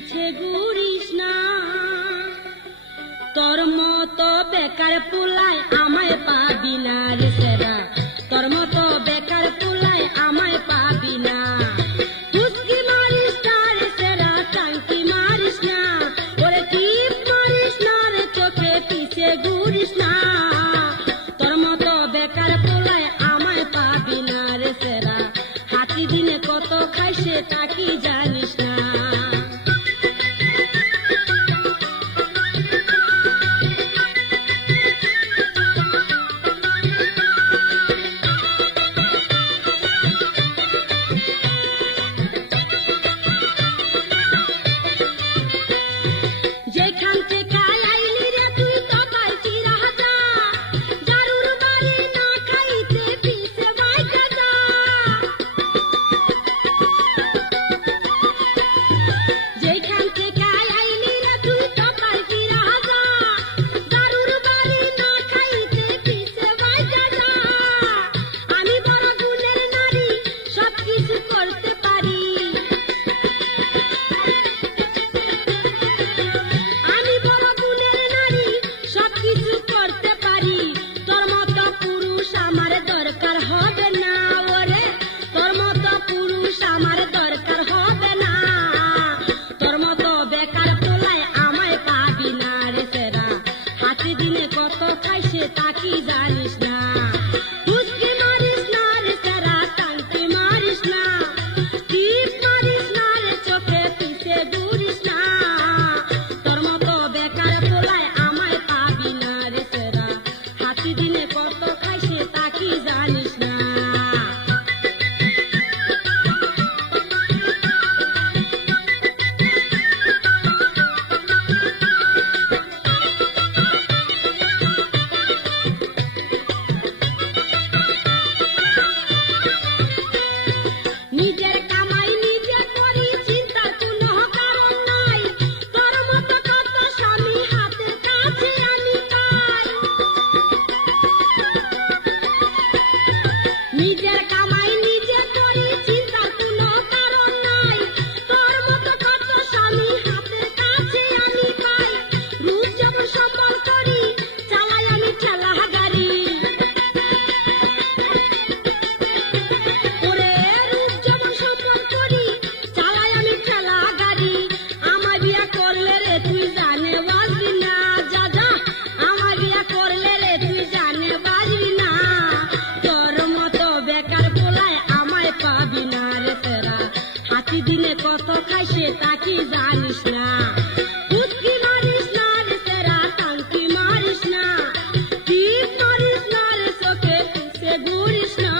পিছে ঘুরিস না। তোর মতো বেকার পোলায় আমায় পাবি না রে সেরা, তোর মতো বেকার পোলায় আমায় পাবি না। হুসকি মারিস না রে সেরা, টাঙ্কি মারিস না, ওরে টিপ মারিস না রে, চোখে পিছে ঘুরিস না। তোর মতো বেকার পোলায় আমায় পাবি না রে সেরা, হাতি দিনে কত খাই সেটা কি জানিস না। যেখান থেকে আইলি রে তুই তবাই চিরা যা, জারুর বাড়ি না খাইতে পিছে বাইকা যা। যেখান থেকে আইলি রে তুই তবাই চিরা যা, জারুর বাড়ি না খাইতে পিছে বাইকা যা। আমি বড় গুণের নারী, সব কিছু করতে পারি। আমি বড় গুণের নারী, সব কিছু করতে পারি। তোর মতো পুরুষ আমার দরকার হবে না, ওরে তোর মতো পুরুষ আমার দরকার হবে না। তোর মতো বেকার পোলায় আমায় পাবি না রে সেরা, হাতি দিনে কত খাই সেটা কি জানিস না। হুসকি মারিস না রে সেরা, টাঙ্কি মারিস না, টিপ মারিস না রে, চোখে পিছে ঘুরিস না। তোর মতো বেকার পোলায় আমায় পাবি না রে সেরা, হাতি দিনে কত খাই সেটা কি জানিস না। নিজের কামাই নিজে করি, চিন্তার কোনো কারণ নাই। তোর মতো কত স্বামী হাতের কাছে আমি পাই। নিজের কামাই নিজে করি, চিন্তার কোনো কারণ নাই। তোর মতো কত স্বামী হাতের কাছে আমি পাই। রূপ যেমন সম্বল করি, চালাই আমি ঠেলা গাড়ি। ওরে রূপ যেমন সম্বল করি, চালাই আমি ঠেলা গাড়ি। আমার বিয়া করলে রে তুই জানে বাজবি না, যা যা আমার বিয়া করলে রে তুই জানে বাজবি না। তোর মতো বেকার পোলায় আমায় পাবি না রে সেরা, হাতি দিনে কত খাই সেটা কি জানিস না। হুসকি মারিস না রে সেরা, টাঙ্কি মারিস না, টিপ মারিস না রে, চোখে পিছে ঘুরিস না।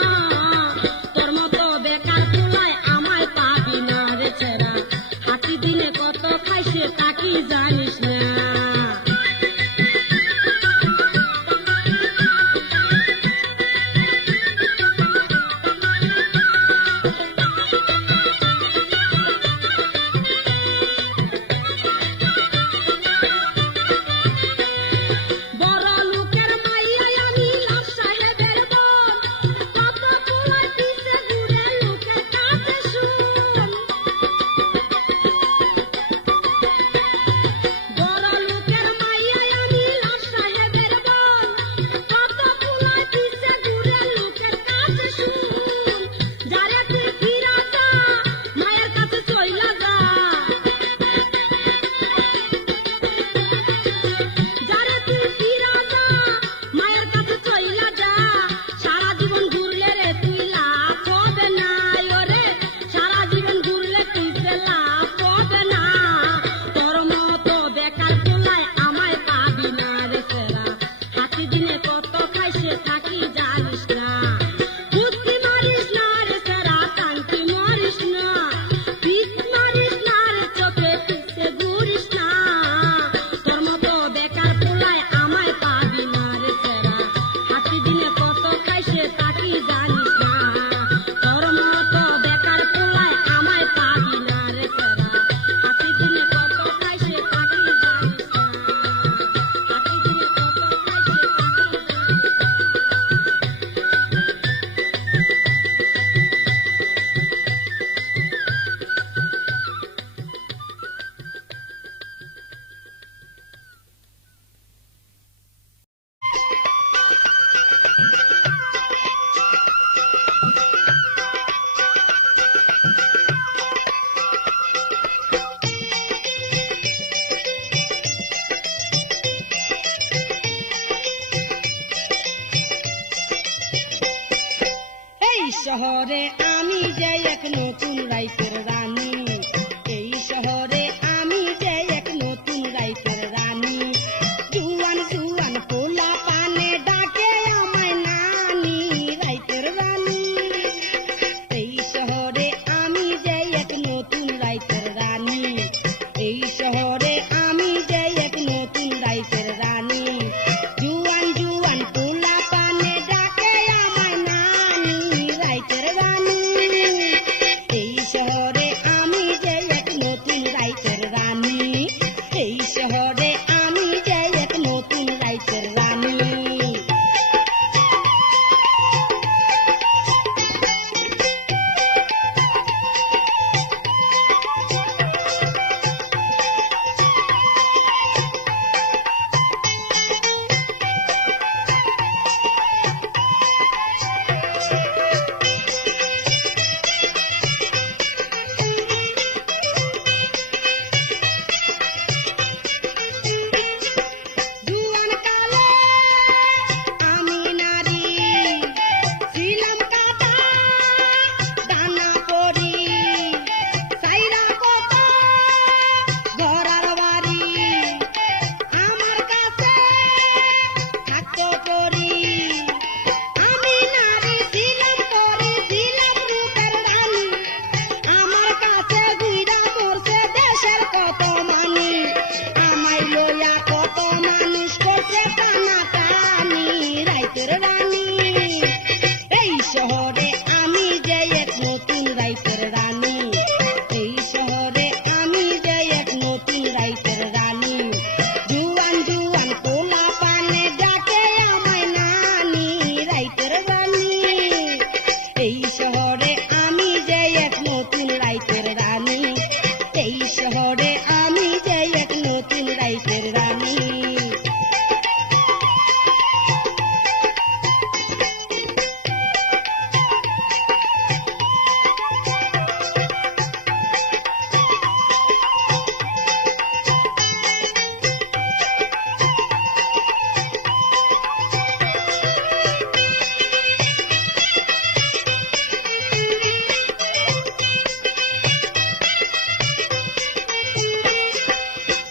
তোর মতো বেকার পোলায় আমায় পাবি না রে সেরা, হাতি দিনে কত খাই সেটা কি জানিস না। বড় লোকের মাইয়ায় আমি লাট সাহেবের বোন, কত পোলার পিছে ঘুরে লোকের কাছে শুন। শহরে আমি যে এক নতুন রাইতের রানী, এই শহরে আমি যে এক নতুন রাইতের রানী। জুয়ান জুয়ান পোলা পানে ডাকে আমায় নানি, রাইতের রানী। এই শহরে আমি যে এক নতুন রাইতের রানী, এই শহরে আমি যে এক নতুন রাইতের রানী। জুয়ান জুয়ান পোলা পানে ডাকে আমায় নানি, রাইতের রানী। এই শহরে আমি যে এক নতুন রাইতের রানী, এই শহরে আমি যে এক নতুন রাইতের রানী। জুয়ান কালে আমি নারী, ছিলাম কাটা দানা করি, সাইরা কত ঘরার বাড়ি, আমার কাছে থাকতো করি। আমি নারী ছিলাম করি, ছিলাম রূপের রানী, আমার কাছে ঘুইরা মরছে দেশের কত মানি। আমায় লইয়া কত মানুষ করছে টানা টানি, রাইতের রানী। এই শহরে আমি যে এক নতুন রাইতের রানী, এই শহরে আমি যে এক নতুন রাইতের রানী। জুয়ান জুয়ান পোলা পানে ডাকে আমায় নানি, রাইতের রানী। এই শহরে আমি যে এক নতুন রাইতের রানী, এই শহরে আমি যে এক নতুন রাইতের রানী।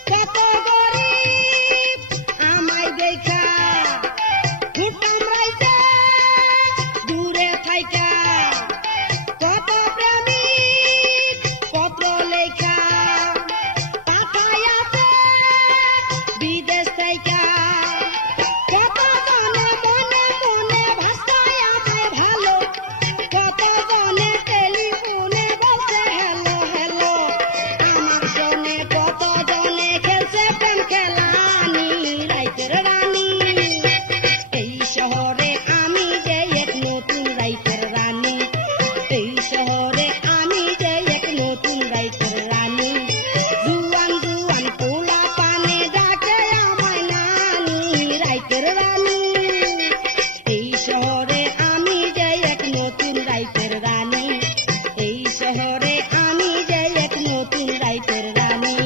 কত গরিব আমায় দেখা ঘুরতাম রাইতে দূরে থাইকা, কত প্রেমিক পত্র লেখা পাঠাইয়াছে বিদেশ থাইকা। কত জনে মনে মনে ভাষায় আমায় ভালো, কত জনে টেলিফোনে বলছে হ্যালো হ্যালো। আমার সনে কত জনে খেলছে প্রেম খেলানি, রাইতের রানী। এই শহরে আমি যে এক নতুন রাইতের রানী, এই শহরে আমি যে এক নতুন রাইতের রানী। জুয়ান জুয়ান পোলা পানে ডাকে আমায় নানি, রাইতের রানী। এই শহরে আমি যে এক নতুন রাইতের রানী, এই শহরে আমি যে এক নতুন রাইতের রানী।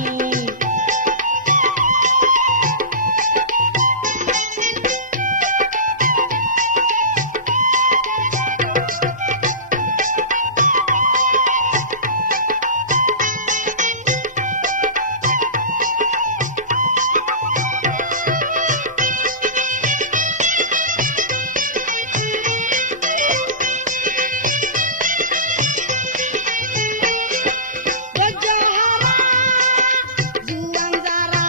ধৈর্যহারা জুয়ান যারা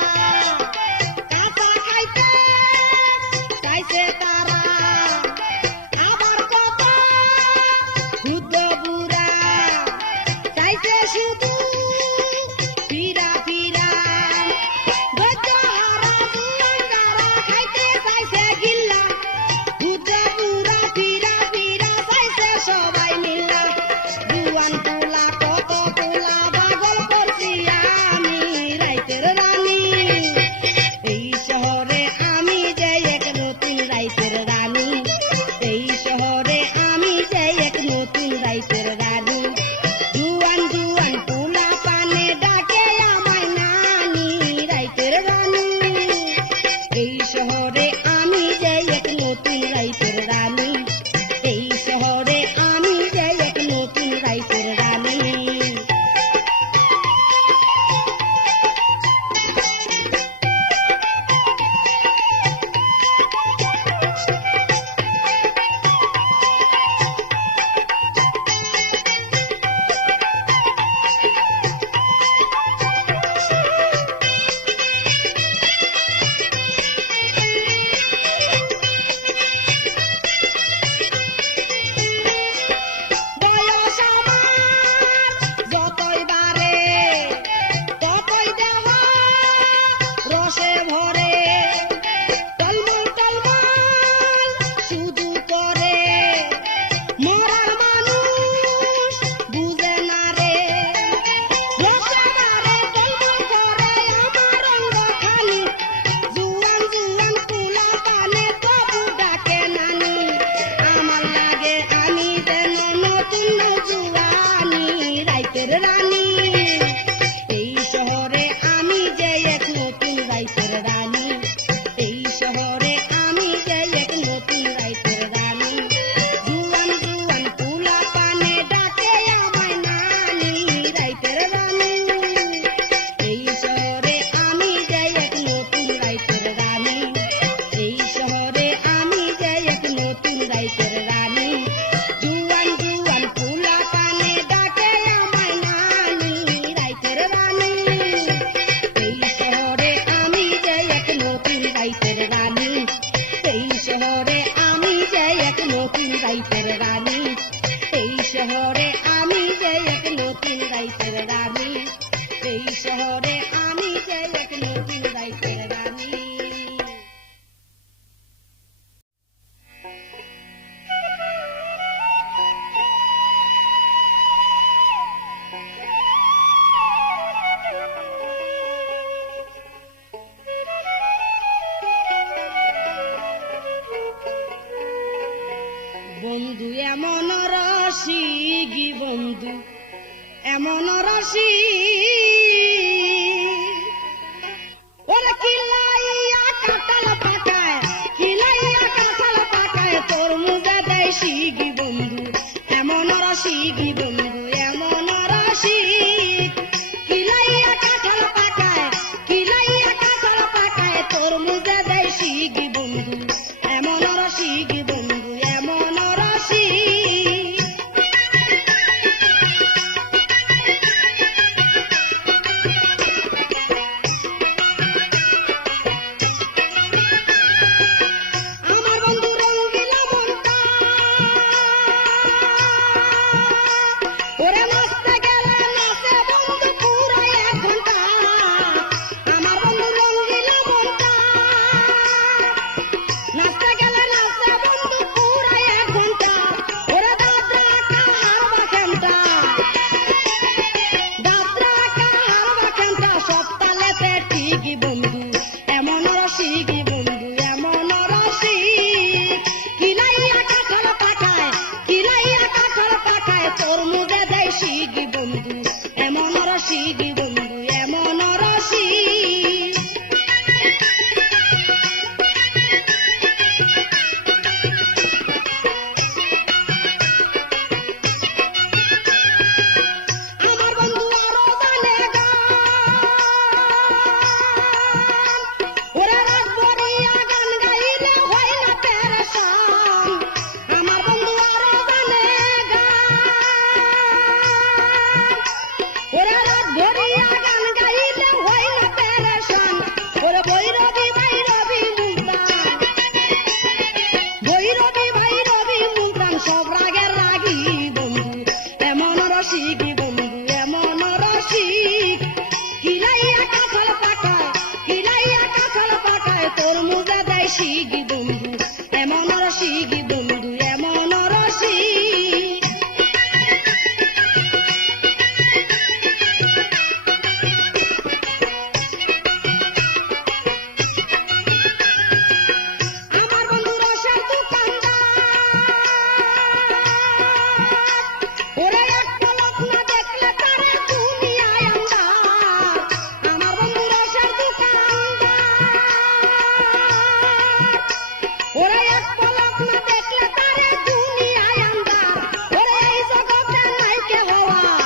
কাঁচা খাইতে চাইছে তারা, আবার কত ক্ষুদ্র বুড়া চাইছে শুধু ফিরা ফিরা। ধৈর্যহারা জুয়ান যারা খাইতে চাইছে গিল্লা, ক্ষুদ্র বুড়া ফিরা ফিরা চাইছে সবাই মিল্লা। জুয়ান পোলা কত পোলা পাগল করছি আমি, রাইতের রানী। এই শহরে আমি যে এক নতুন রাইতের রানী, এই শহরে আমি যে এক নতুন রাইতের রানী। জুয়ান জুয়ান পোলা দায়িত্বের রানী, এই শহরে আমি যে এক নতুন দায়িত্বের রানী। বন্ধু এমন রসিকি, বন্ধু এমন রসিক, ওরে কিলাইয়া কাঁঠাল পাকায়, কিলাইয়া কাঁঠাল পাকায়, তরমুজে দেয় শিখি। বন্ধু এমন রসিকি, বন্ধু এমন রসিক, কিলাইয়া কাঁঠাল পাকায়, কিলাইয়া কাঁঠাল পাকায়, তরমুজে দেয় শিখি। বন্ধু এমন রসিকি, বন্ধু এমন রসিক। আমার বন্ধু রঙ্গিলা মনটা, ওরে নাচতে গেলে নাচে বন্ধু পুরা 1 ঘন্টা। আমার বন্ধু রঙ্গিলা মনটা, নাচতে গেলে নাচে বন্ধু পুরা 1 ঘন্টা। ওরে দাদরা কাহারবা কেমটা, দাদরা কাহারবা কেমটা, সব তালেতে ঠিকই। বন্ধু এমন রসিকি, বন্ধু এমন রসিক, কিলাইয়া কাঁঠাল পাকায়, কিলাইয়া কাঁঠাল পাকায়, তরমুজে দেয় শিখি। বন্ধু এমন রসিকি, বন্ধু এমন রসিক। আমার বন্ধু আরো জানে গান, ওরে রাত ভরিয়া গান গাইলে হয় না পেরেশান। আমার বন্ধু আরো জানে গান, ওরে রাত ভরিয়া গান গাইলে হয় না পেরেশান। ওরে ভৈরবী ভৈরবী মুলতান, ভৈরবী ভৈরবী মুলতান, সব রাগের রাগী। বন্ধু এমন রসিকি, বন্ধু এমন রসিক, কিলাইয়া কাঁঠাল পাকায়, কিলাইয়া কাঁঠাল পাকায়, তরমুজে দেয় শিখি। বন্ধু এমন রসিকি, বন্ধু এমন রসিক। আমার বন্ধু রসের দোকানদার, ওরে এক পলক না দেখলে তারে দুনিয়ায় আন্ধার। আমার বন্ধু রসের দোকানদার, ওরে এক পলক না দেখলে তারে দুনিয়ায় আন্ধার। ওরে এই জগতে নাই কে হওয়ার,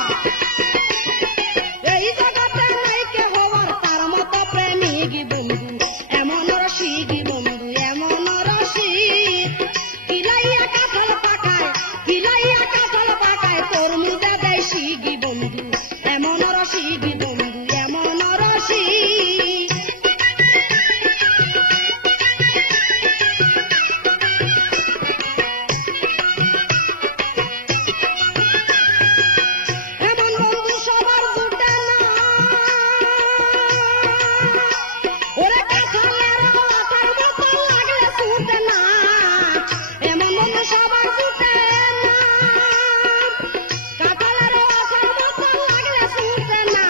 এই জগতে নাই কে হওয়ার, তার মতো প্রেমিক। বন্ধু এমন রসিকি, বন্ধু এমন রসিক, কিলাইয়া কাঁঠাল পাকায়, কিলাইয়া কাঁঠাল পাকায়, তরমুজে দেয় শিখি। বন্ধু এমন রসিকি, বন্ধু এমন রসিক। এমন বন্ধু সবার জুটে না, ওরে কাঁঠালের আটার মতো লাগলে ছুটে না। এমন বন্ধু সবার জুটে না, কাঁঠালের আটার মতো লাগলে ছুটে না।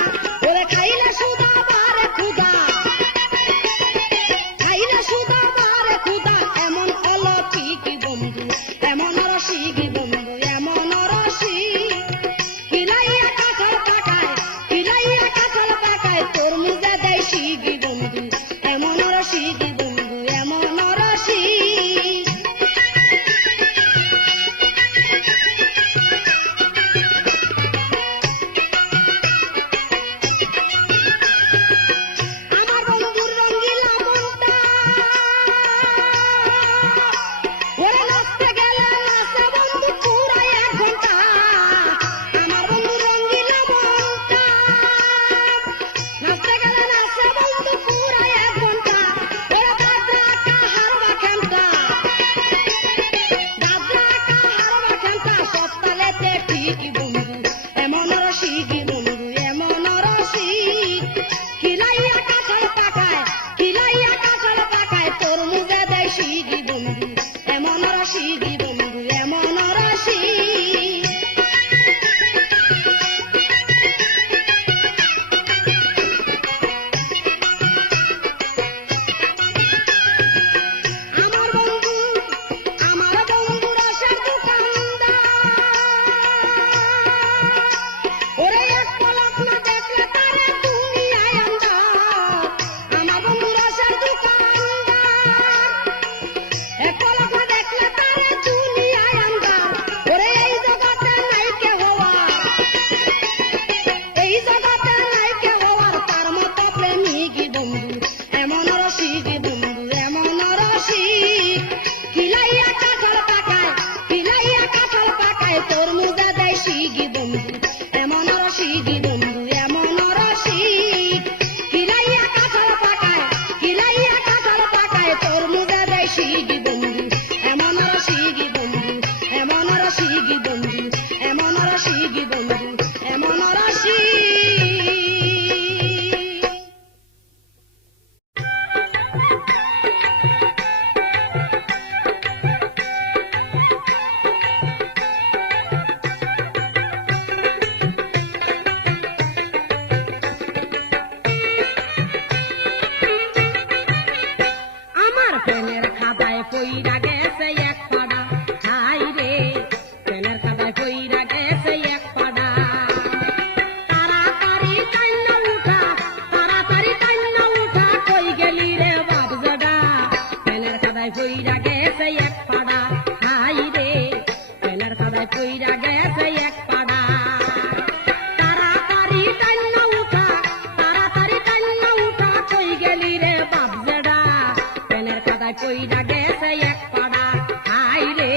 পইরা গেছে এক পাড়া, হাই রে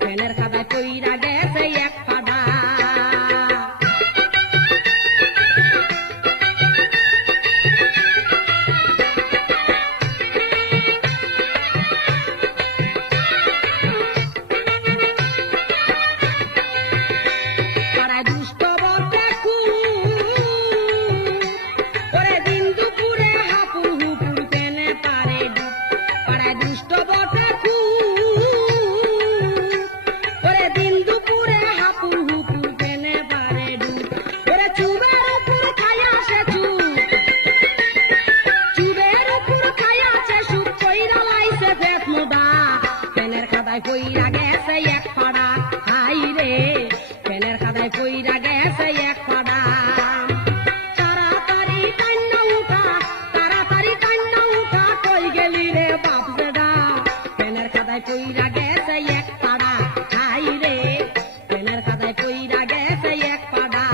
ফ্যানের খাদায় পইরা গেছে এক পাড়া। পাড়ায় দুষ্ট বটে খুব, ওরে দিন দুপুরে হাপুর হুপুর পেনে পারে ডুব। পাড়ায় দুষ্ট বটে খুব, ওরে দিন দুপুরে হাপুর হুপুর পেনে পারে ডুব। ওরে চুবের উপর খাইয়াছে চুপ, চুবের উপর খাইয়াছে সুপ, কইরা লাইছে পেট মোটা, পেনের খাদায় কইরা গেছে এক পাড়া, হাই রে পেনের খাদায় কইরা গেছে এক পাড়া। তাড়াতাড়ি কান্না উঠা, তাড়াতাড়ি কান্না উঠা, কই গেলি রে বাপ বেটা, পেনের খাদায় কইরা গেছে এক পাড়া, হাই রে পেনের খাদায় কইরা গেছে এক পাড়া।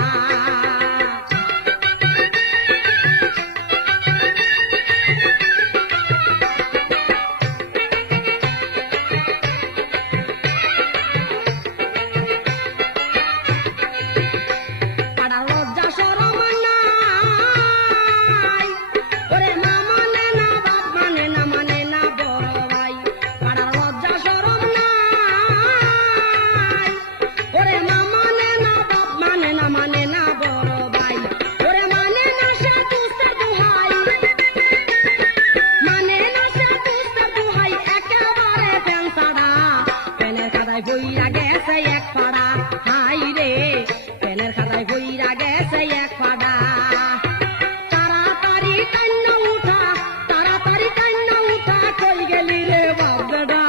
পাড়ার লজ্জা শরম নাই, ওরে মা মানে না বাপ মানে না, মানে না বড় ভাই। পাড়ার লজ্জা শরম নাই, ওরে মা মানে না বাপ মানে না, মানে না বড় ভাই। ওরে মানে না সে দুস্তের দোহাই, মানে না সে দুস্তের দোহাই, একেবারে ফ্যান ছাড়া, ফ্যানের খাদায় বইরা গেছে এক পাড়া, হাই রে ফ্যানের খাদায় বইরা গেছে এক পাড়া। তাড়াতাড়ি কান্না উঠা, তাড়াতাড়ি কান্না উঠা, কই গেলি রে বাপ বেটা,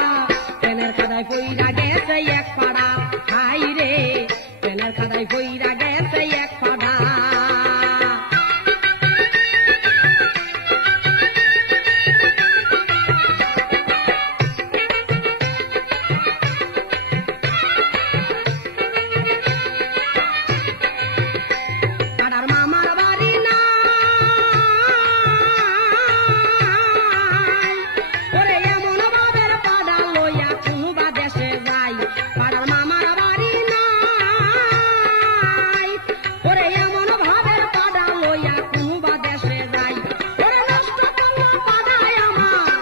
ফ্যানের খাদায় বইরা গেছে এক পাড়া, হাই রে ফ্যানের খাদায় বইরা গেছে এক পাড়া। পাড়ার মামার বাড়ি নাই, ওরে এমন বাবের পাড়া লইয়া কুবা দেশে যাই। পাড়ার মামার বাড়ি নাই, ওরে এমন ভাবের পাড়া লইয়া কুবা দেশে যাই। ওরে নষ্ট করলো পাড়ায় আমার,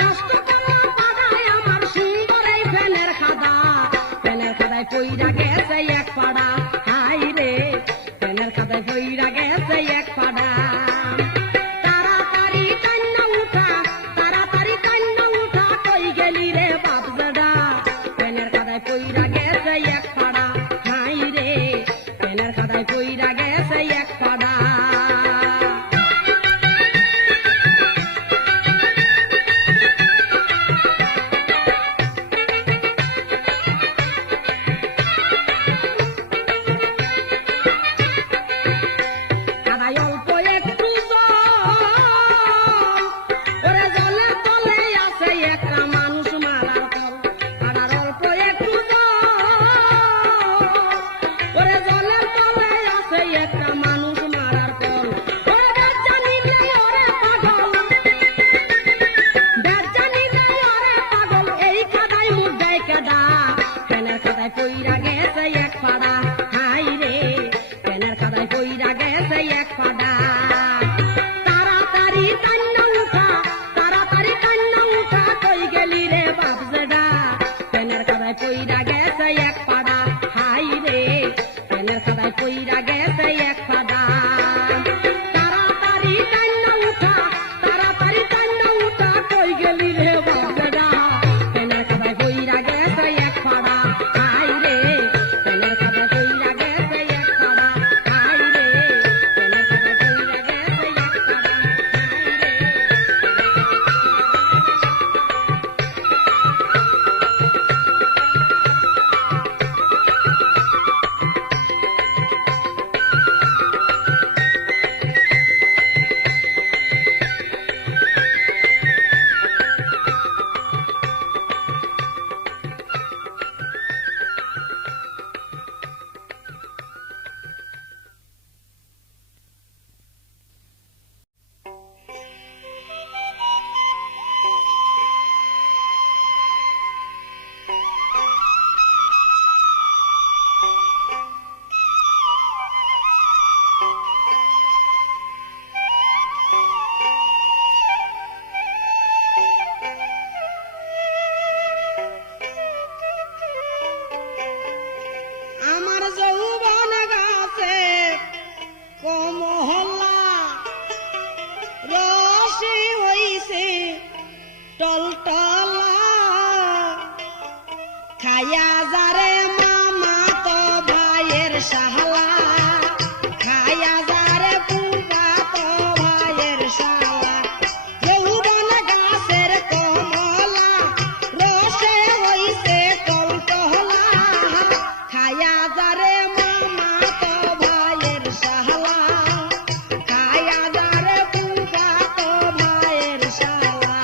নষ্ট করলো পাড়ায় আমার, সুন্দর এই ফ্যানের খাদা, ফ্যানের খাদায় পইরা গেছে এক পাড়া, হাই রে ফ্যানের খাদায় পইরা গেছে এক পাড়া। তাড়াতাড়ি কান্না উঠা, তাড়াতাড়ি কান্না উঠা, কই গেলি রে বাপ বেটা, ফ্যানের খাদায় পইরা গেছে এক পাড়া, হাই রে ফ্যানের খাদায় পইরা গেছে এক পাড়া। খায়া যারে মামা তো ভাইয়ের শালা খায়া যারে ফুফা তো ভাইয়ের শালা যৌবন গাছের কমলা রসে হইছে টলটলা খায়া যারে মামা তো ভাইয়ের শালা খায়া যারে ফুফা তো ভাইয়ের শালা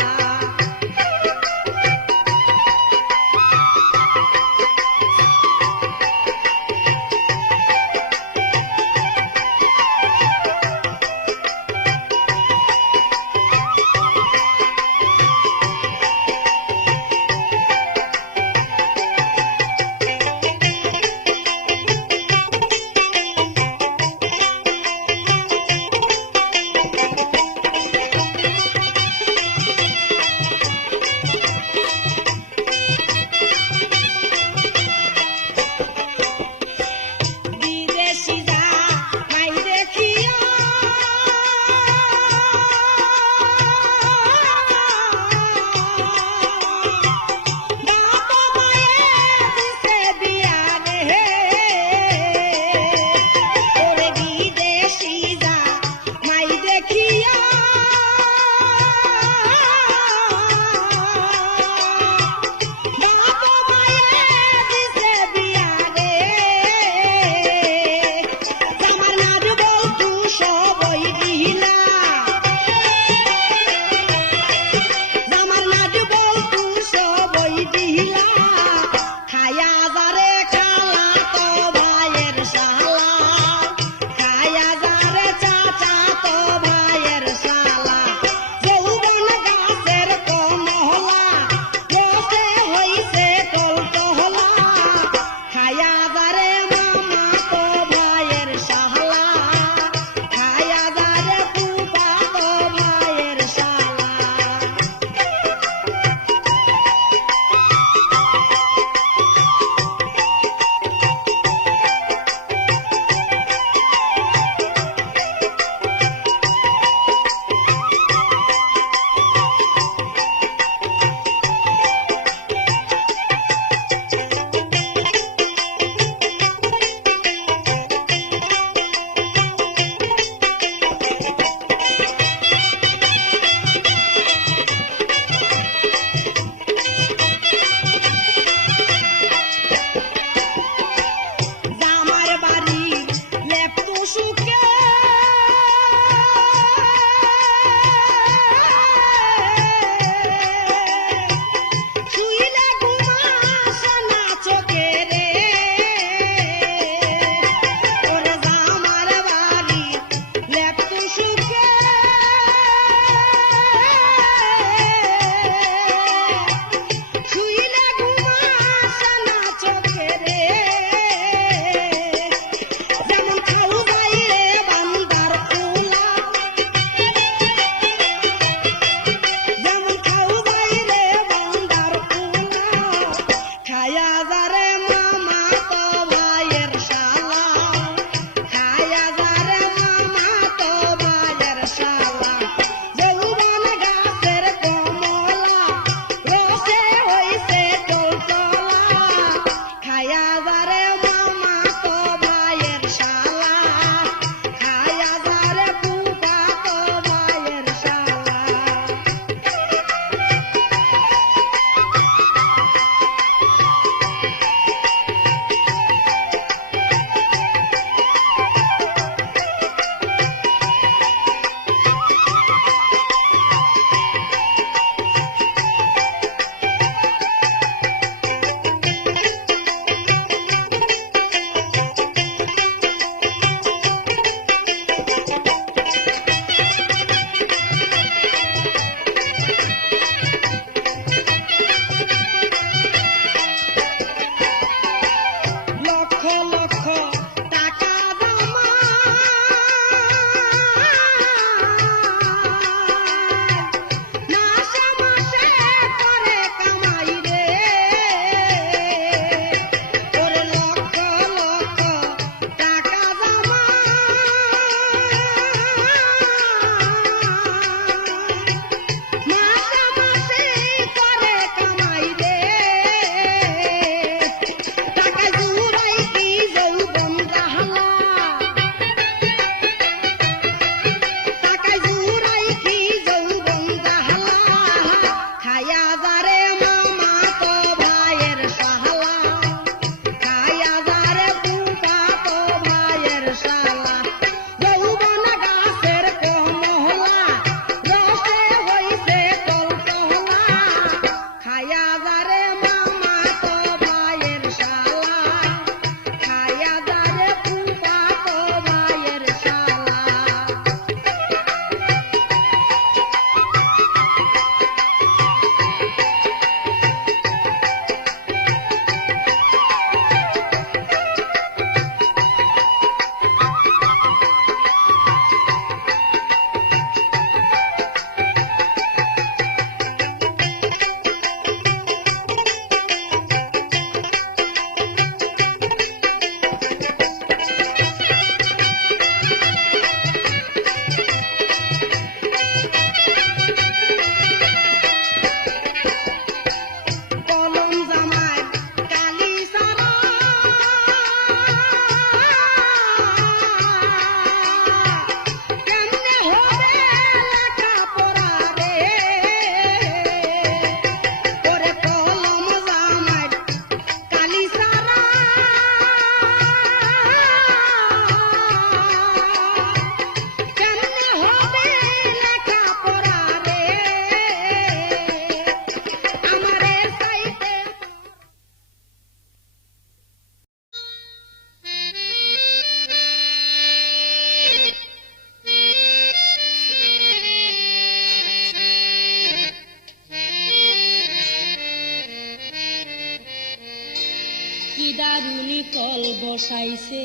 বসাইছে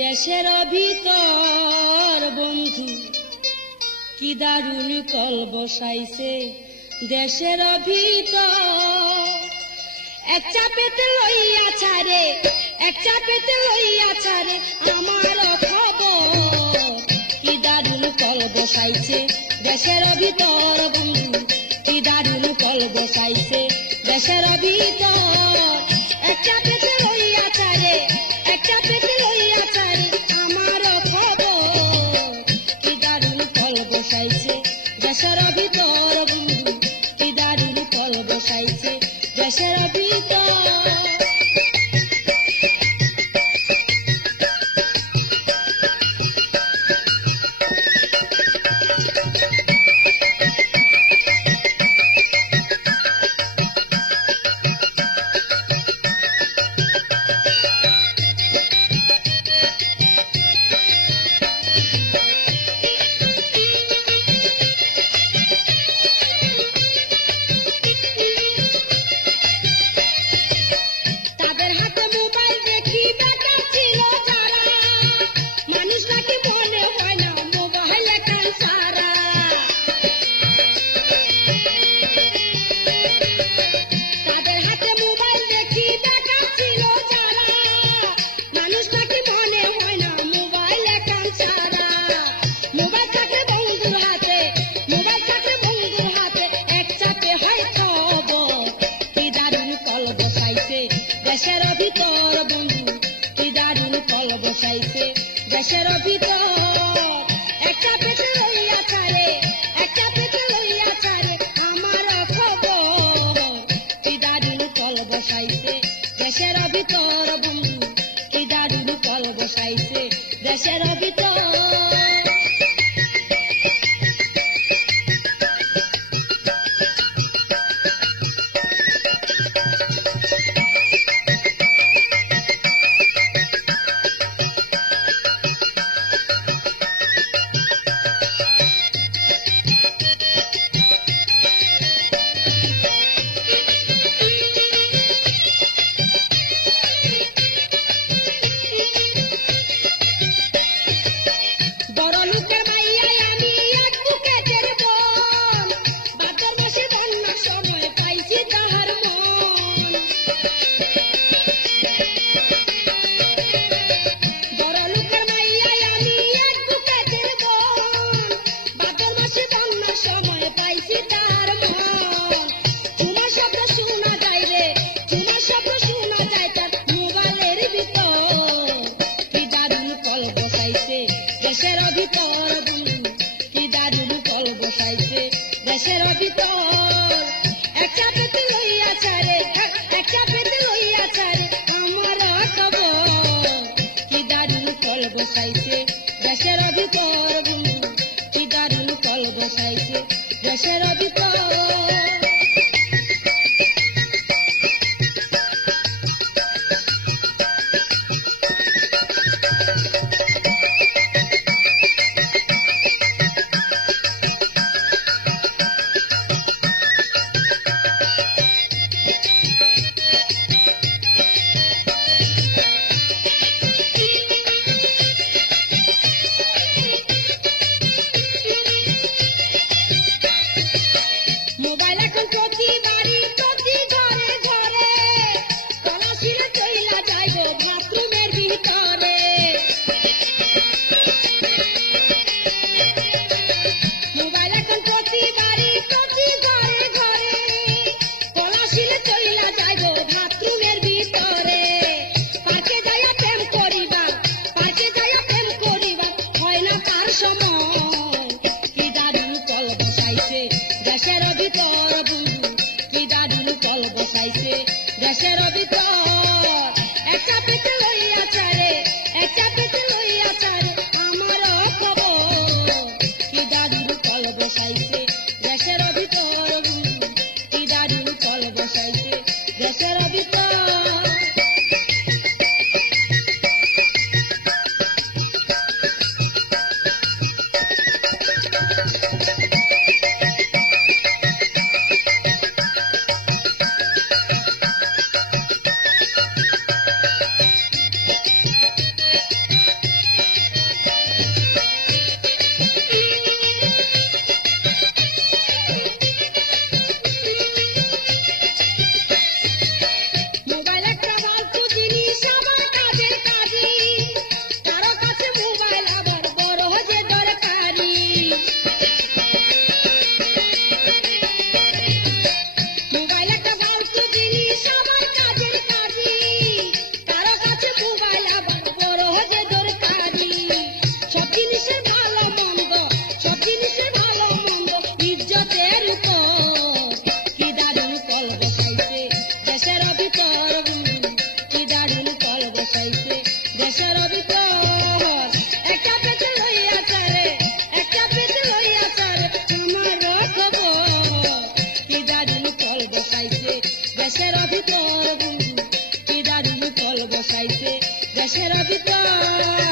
দেশের ভিতর বন্ধু, কি দারুণ কল বসাইছে দেশের ভিতর। এক চাপেতে লইয়া ছাড়ে, এক চাপেতে লইয়া ছাড়ে আমার খবর, কি দারুণ কল বসাইছে দেশের ভিতর বন্ধু, কি দারুণ কল বসাইছে দেশের ভিতর। এক চাপেতে লইয়া ছাড়ে, এক চাপেতে লইয়া ছাড়ে আমার খবর, কি দারুণ কল বসাইছে দেশের ভিতর বন্ধু, কি দারুণ কল বসাইছে দেশের ভিতর। তাদের হাতে মোবাইল দেখি বেকার ছিল যারা, মানুষ নাকি মনে হয় না মোবাইলে কান সারা। তাদের হাতে মোবাইল দেখি বেকার ছিল যারা, মানুষ নাকি মনে হয় না মোবাইলে কান সারা। মোবাইল থাকে বন্ধুর হাতে, মোবাইল থাকে বন্ধুর হাতে, এক চাপে হয় খবর, কি দারুণ কল বসাইছে দেশের ভিতর বন্ধু, কি দারুণ কল বসাইছে দেশের ভিতর। এক চাপেতে লইয়া ছাড়ে, এক চাপেতে লইয়া ছাড়ে আমার খবর, কি দারুণ কল বসাইছে দেশের ভিতর বন্ধু, কি দারুণ কল বসাইছে দেশের ভিতর। বড় লোকের মাইয়ায় আমি এক বুকেটের বোন, বাতের মাসে বন্যার সময় পাইছি তাহার মন। বড় লোকের মাইয়ায় আমি এক বুকেটের বোন, বাতের মাসে বন্যার সময় পাইছি তাহার মন। তোমার শব্দ শোনা যায় রে, তোমার শব্দ শোনা যায় তার মোবাইলের ভিতর, কি দারুণ কল বসাইছে দেশের ভিতর বন্ধু, কি দারুণ কল বসাইছে দেশের ভিতর। এক চাপেতে লইয়া ছাড়ে, এক চাপেতে লইয়া ছাড়ে আমার খবর, কি দারুণ কল বসাইছে দেশের ভিতর বন্ধু, কি দারুণ কল বসাইছে দেশের ভিতর। মোবাইল একটা ফালতু জিনিস আমার কাজের কাজী, কারো কাছে মোবাইল আবার বড় যে দরকারি। মোবাইল একটা ফালতু জিনিস আমার কাজের কাজী, কারো কাছে মোবাইল আবার বড় যে দরকারি। সব জিনিসের ভালো মন্দ, সব জিনিসের ভালো মন্দ ইজ্জতের উপর কি দারুণ কল বসাইছে দেশের ভিতর, কি দারুণ কল বসাইছে দেশের ভিতর। একটা পেতে লইয়া চারে, একটা পেতে লইয়া চারে আমার খবর, কি দারুণ কল বসাইছে দেশের ভিতর, কি দারুণ কল বসাইছে দেশের ভিতর।